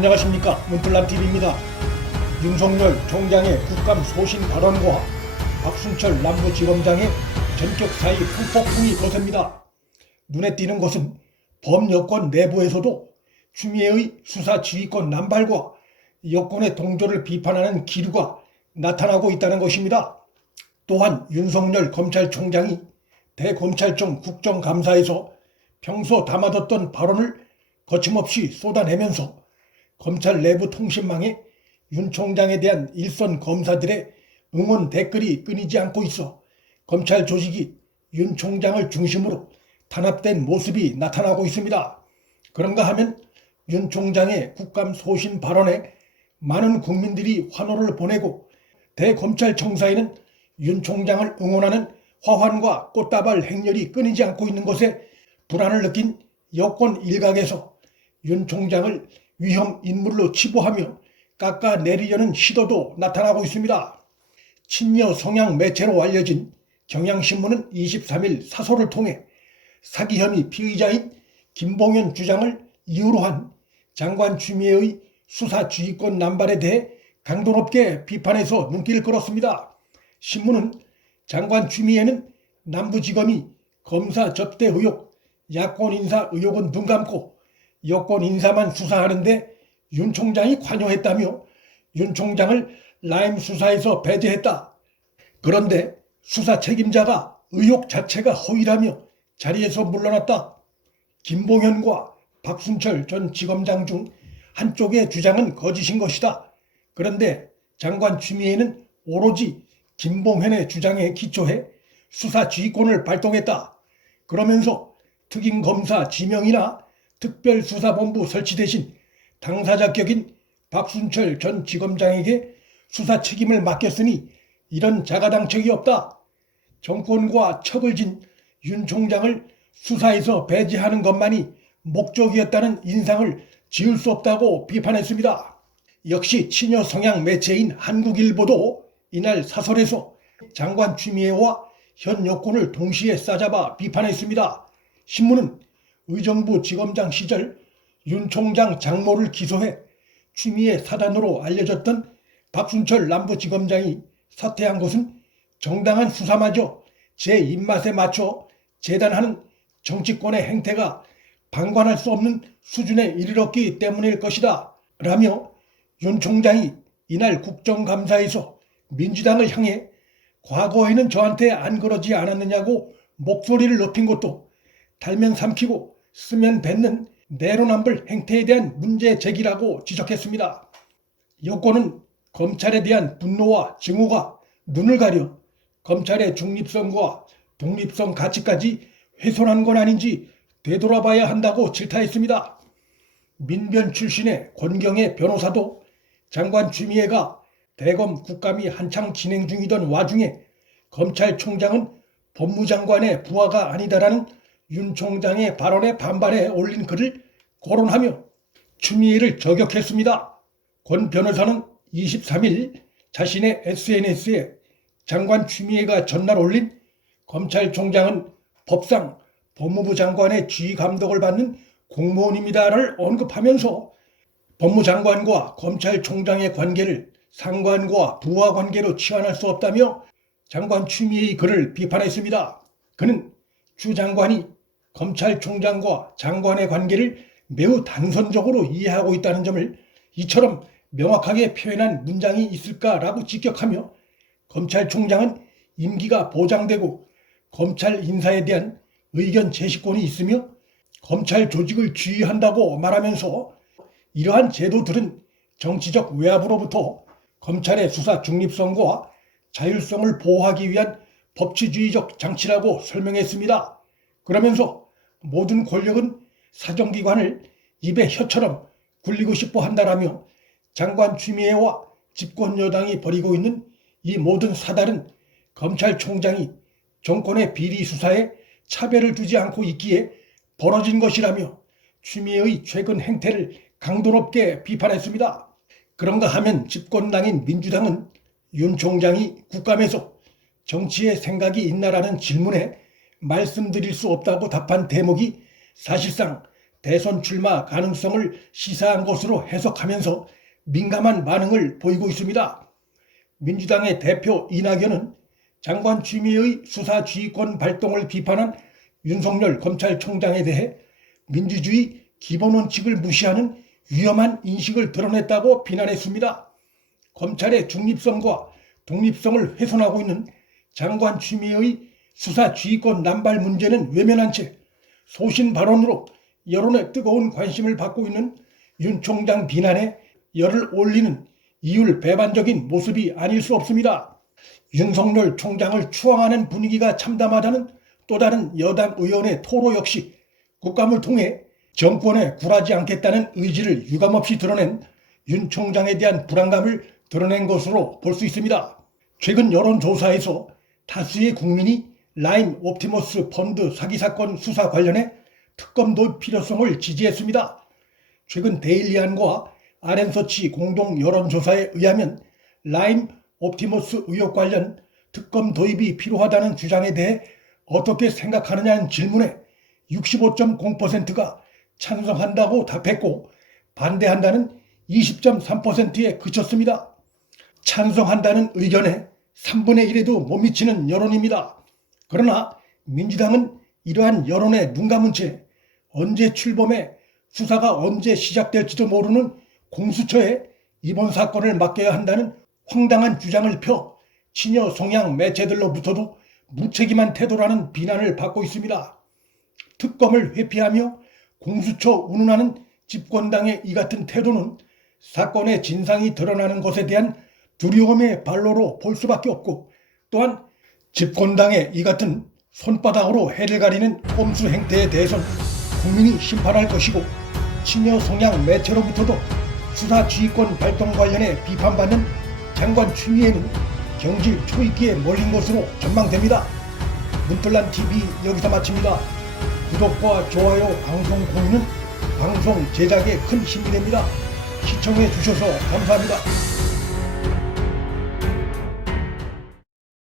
안녕하십니까, 문틀남TV입니다. 윤석열 총장의 국감 소신 발언과 박순철 남부지검장의 전격 사의 후폭풍이 거셉니다. 눈에 띄는 것은 범여권 내부에서도 추미애의 수사 지휘권 남발과 여권의 동조를 비판하는 기류가 나타나고 있다는 것입니다. 또한 윤석열 검찰총장이 대검찰청 국정감사에서 평소 담아뒀던 발언을 거침없이 쏟아내면서 검찰 내부 통신망에 윤 총장에 대한 일선 검사들의 응원 댓글이 끊이지 않고 있어 검찰 조직이 윤 총장을 중심으로 단합된 모습이 나타나고 있습니다. 그런가 하면 윤 총장의 국감 소신 발언에 많은 국민들이 환호를 보내고 대검찰청사에는 윤 총장을 응원하는 화환과 꽃다발 행렬이 끊이지 않고 있는 것에 불안을 느낀 여권 일각에서 윤 총장을 위험 인물로 치부하며 깎아내리려는 시도도 나타나고 있습니다. 친여 성향 매체로 알려진 경향신문은 23일 사설을 통해 사기 혐의 피의자인 김봉현 주장을 이유로 한 장관 추미애의 수사 지휘권 남발에 대해 강도 높게 비판해서 눈길을 끌었습니다. 신문은 장관 추미애는 남부지검이 검사 접대 의혹, 야권 인사 의혹은 눈 감고 여권 인사만 수사하는데 윤 총장이 관여했다며 윤 총장을 라임 수사에서 배제했다. 그런데 수사 책임자가 의혹 자체가 허위라며 자리에서 물러났다. 김봉현과 박순철 전 지검장 중 한쪽의 주장은 거짓인 것이다. 그런데 장관 추미애는 오로지 김봉현의 주장에 기초해 수사 지휘권을 발동했다. 그러면서 특임검사 지명이나 특별수사본부 설치 대신 당사자격인 박순철 전 지검장에게 수사 책임을 맡겼으니 이런 자가당착이 없다. 정권과 척을 진 윤 총장을 수사에서 배제하는 것만이 목적이었다는 인상을 지울 수 없다고 비판했습니다. 역시 친여 성향 매체인 한국일보도 이날 사설에서 장관 추미애와 현 여권을 동시에 싸잡아 비판했습니다. 신문은 의정부 지검장 시절 윤 총장 장모를 기소해 추미애 사단으로 알려졌던 박순철 남부지검장이 사퇴한 것은 정당한 수사마저 제 입맛에 맞춰 재단하는 정치권의 행태가 방관할 수 없는 수준에 이르렀기 때문일 것이다 라며 윤 총장이 이날 국정감사에서 민주당을 향해 과거에는 저한테 안 그러지 않았느냐고 목소리를 높인 것도 달면 삼키고 쓰면 뱉는 내로남불 행태에 대한 문제 제기라고 지적했습니다. 여권은 검찰에 대한 분노와 증오가 눈을 가려 검찰의 중립성과 독립성 가치까지 훼손한 건 아닌지 되돌아봐야 한다고 질타했습니다. 민변 출신의 권경의 변호사도 장관 추미애가 대검 국감이 한창 진행 중이던 와중에 검찰총장은 법무장관의 부하가 아니다라는 윤 총장의 발언에 반발해 올린 글을 거론하며 추미애를 저격했습니다. 권 변호사는 23일 자신의 SNS에 장관 추미애가 전날 올린 검찰총장은 법상 법무부 장관의 지휘 감독을 받는 공무원입니다를 언급하면서 법무장관과 검찰총장의 관계를 상관과 부하 관계로 치환할 수 없다며 장관 추미애의 글을 비판했습니다. 그는 추 장관이 검찰총장과 장관의 관계를 매우 단선적으로 이해하고 있다는 점을 이처럼 명확하게 표현한 문장이 있을까라고 직격하며 검찰총장은 임기가 보장되고 검찰 인사에 대한 의견 제시권이 있으며 검찰 조직을 지휘한다고 말하면서 이러한 제도들은 정치적 외압으로부터 검찰의 수사 중립성과 자율성을 보호하기 위한 법치주의적 장치라고 설명했습니다. 그러면서 모든 권력은 사정기관을 입에 혀처럼 굴리고 싶어 한다라며 장관 추미애와 집권 여당이 벌이고 있는 이 모든 사달은 검찰총장이 정권의 비리 수사에 차별을 두지 않고 있기에 벌어진 것이라며 추미애의 최근 행태를 강도 높게 비판했습니다. 그런가 하면 집권당인 민주당은 윤 총장이 국감에서 정치에 생각이 있나라는 질문에 말씀드릴 수 없다고 답한 대목이 사실상 대선 출마 가능성을 시사한 것으로 해석하면서 민감한 반응을 보이고 있습니다. 민주당의 대표 이낙연은 장관 추미애의 수사지휘권 발동을 비판한 윤석열 검찰총장에 대해 민주주의 기본 원칙을 무시하는 위험한 인식을 드러냈다고 비난했습니다. 검찰의 중립성과 독립성을 훼손하고 있는 장관 추미애의 수사지휘권 남발 문제는 외면한 채 소신 발언으로 여론의 뜨거운 관심을 받고 있는 윤 총장 비난에 열을 올리는 이율 배반적인 모습이 아닐 수 없습니다. 윤석열 총장을 추앙하는 분위기가 참담하다는 또 다른 여당 의원의 토로 역시 국감을 통해 정권에 굴하지 않겠다는 의지를 유감없이 드러낸 윤 총장에 대한 불안감을 드러낸 것으로 볼 수 있습니다. 최근 여론조사에서 다수의 국민이 라임 옵티머스 펀드 사기 사건 수사 관련해 특검 도입 필요성을 지지했습니다. 최근 데일리안과 RN서치 공동 여론조사에 의하면 라임 옵티머스 의혹 관련 특검 도입이 필요하다는 주장에 대해 어떻게 생각하느냐는 질문에 65.0%가 찬성한다고 답했고 반대한다는 20.3%에 그쳤습니다. 찬성한다는 의견에 3분의 1에도 못 미치는 여론입니다. 그러나 민주당은 이러한 여론에 눈감은 채 언제 출범해 수사가 언제 시작될지도 모르는 공수처에 이번 사건을 맡겨야 한다는 황당한 주장을 펴 친여 성향 매체들로부터도 무책임한 태도라는 비난을 받고 있습니다. 특검을 회피하며 공수처 운운하는 집권당의 이 같은 태도는 사건의 진상이 드러나는 것에 대한 두려움의 발로로 볼 수밖에 없고 또한 집권당의 이 같은 손바닥으로 해를 가리는 꼼수 행태에 대해선 국민이 심판할 것이고 친여 성향 매체로부터도 수사 지휘권 발동 관련해 비판받는 장관 추미애는 경질 초입기에 몰린 것으로 전망됩니다. 문틀란TV 여기서 마칩니다. 구독과 좋아요, 방송 공유는 방송 제작에 큰 힘이 됩니다. 시청해 주셔서 감사합니다.